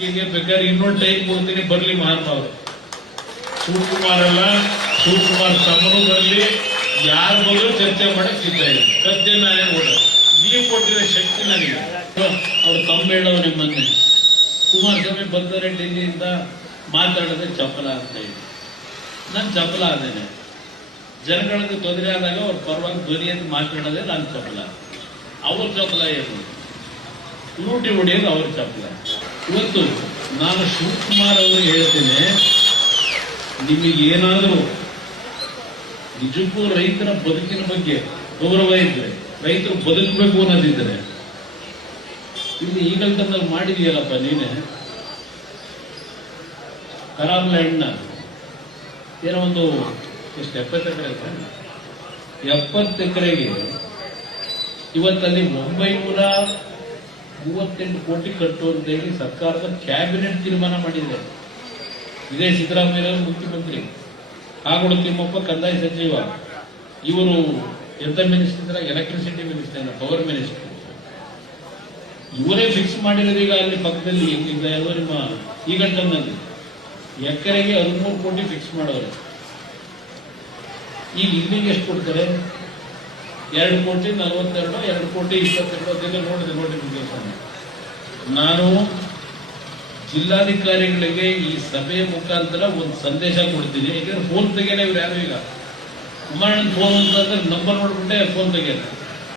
ತನಿಖೆಗೆ ಬೇಕಾದ್ರೆ ಇನ್ನೊಂದು ಟೈಮ್ ಕೊಡ್ತೀನಿ, ಬರ್ಲಿ ಮಹಾನುಭಾವರು. ಶಿವಕುಮಾರ್ ಅಲ್ಲ, ಶಿವಕುಮಾರ್ ತಮ್ಮನು ಬರಲಿ, ಯಾರ ಬದಲು ಚರ್ಚೆ ಮಾಡಕ್ ಸಿದ್ಧ ಇದೆ. ಸದ್ಯ ನಾನೇ ನೋಡ ನೀವು ಕೊಟ್ಟಿರೋ ಶಕ್ತಿ ನನಗೆ. ಅವ್ರು ತಮ್ಮ ಹೇಳೋರು ನಿಮ್ಮನ್ನೇ ಕುಮಾರಸ್ವಾಮಿ ಬಂದರೆ ಡೆಲ್ಲಿಯಿಂದ ಮಾತಾಡದೆ ಚಪಲ ಅಂತ ಇದೆ. ನಾನು ಚಪಲ ಆದೇನೆ. ಜನಗಳಿಗೆ ತೊಂದರೆ ಆದಾಗ ಅವ್ರ ಪರವಾಗಿ ಧ್ವನಿಯನ್ನು ಮಾತಾಡೋದೇ ನಾನು ಚಪಲ. ಅವ್ರ ಚಪಲ ಏನು? ಲೂಟಿ ಹೊಡೆಯೋದು ಅವ್ರ ಚಪಲ. ಇವತ್ತು ನಾನು ಶಿವಕುಮಾರ್ ಅವರು ಹೇಳ್ತೇನೆ, ನಿಮಗೇನಾದರೂ ನಿಜಕ್ಕೂ ರೈತರ ಬದುಕಿನ ಬಗ್ಗೆ ಗೌರವ ಇದ್ರೆ, ರೈತರು ಬದುಕಬೇಕು ಅನ್ನೋದಿದ್ರೆ, ಇಲ್ಲಿ ಈಗಲ್ತಂದಲ್ಲಿ ಮಾಡಿದೀಯಲ್ಲಪ್ಪ ನೀನೆ ಖರಾಬ್ ಲ್ಯಾಂಡ್ನ ಏನೋ ಒಂದು ಎಷ್ಟು 70 ಎಕರೆ, 70 ಎಕರೆಗೆ ಇವತ್ತಲ್ಲಿ 938 ಕೋಟಿ ಕಟ್ಟುವಂತ ಹೇಳಿ ಸರ್ಕಾರದ ಕ್ಯಾಬಿನೆಟ್ ತೀರ್ಮಾನ ಮಾಡಿದೆ. ಇದೇ ಸಿದ್ದರಾಮಯ್ಯ ಮುಖ್ಯಮಂತ್ರಿ, ಕಾಗೋಡು ತಿಮ್ಮಪ್ಪ ಕಂದಾಯ ಸಚಿವ, ಇವರು ಎಂತ minister, electricity minister, power minister, ಇವರೇ ಫಿಕ್ಸ್ ಮಾಡಿರೋದು. ಈಗ ಅಲ್ಲಿ ಪಕ್ಕದಲ್ಲಿ ಯಾವುದೋ ನಿಮ್ಮ ಈಗಂಟಲ್ನಲ್ಲಿ ಎಕರೆಗೆ 13 ಕೋಟಿ ಫಿಕ್ಸ್ ಮಾಡೋರು. ಈಗ ಇಲ್ಲಿಗೆ ಎಷ್ಟು ಕೊಡ್ತಾರೆ? 2 ಕೋಟಿ 42, 2 ಕೋಟಿ 22 ಅದೆಲ್ಲ ನೋಡಿದೆ. ನಾನು ಜಿಲ್ಲಾಧಿಕಾರಿಗಳಿಗೆ ಈ ಸಭೆಯ ಮುಖಾಂತರ ಒಂದು ಸಂದೇಶ ಕೊಡ್ತೀನಿ. ಯಾಕಂದ್ರೆ ಫೋನ್ ತೆಗೆಯಲ್ಲ ಇವ್ರು ಯಾರು. ಈಗ ಕುಮಾರಣ್ಣನ ಫೋನ್ ಅಂತಂದ್ರೆ ನಂಬರ್ ನೋಡ್ಬಿಟ್ಟೆ ಫೋನ್ ತೆಗೆಯಲ್ಲ.